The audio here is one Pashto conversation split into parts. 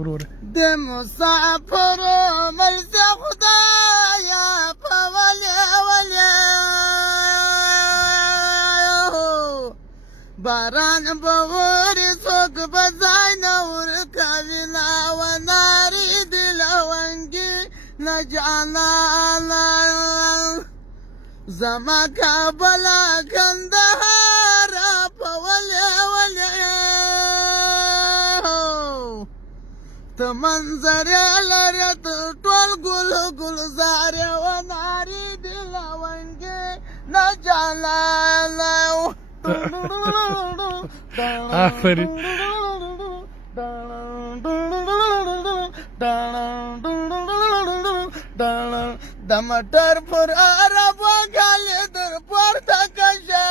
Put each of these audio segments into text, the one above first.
وروره د مسافرو مرسه خدایا په ولې باران به وري څوک به ځای نه ورکوي لاونارې دي لونګي نه جانانه زما کابل کندهار په ولې ته منظر لرې تر ټول ګلزار ونارې دي لونګي نه جانانه آفرین د مټر پر عربو غالي در پورته کشه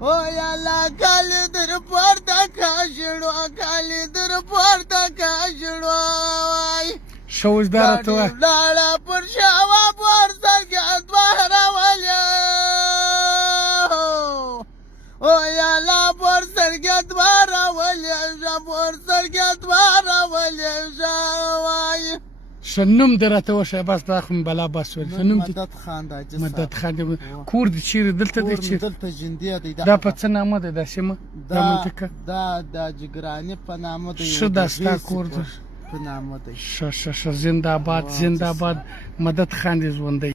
او یالا غالي در پورته کشړو غالي در پورته کشړو شوزدار ته وای لاړه پر شاوا پر سرګه دوهر ولیا او یالا پر سرګه دوهر ولیا پر سرګه دوهر ولیا وای شنم درته وشه بس دا خو بلا بس ول شنم مدد خان دا جسا مدد خان کور د چیرې دلته دی چې دلته جندې دی دا په څه نامه ده دا سیمه دا منطقه دا د جګراني په نامه دی ښه دا ستا کور ده په نامه دی ش زنده باد زنده باد مدد خان دې ژوندی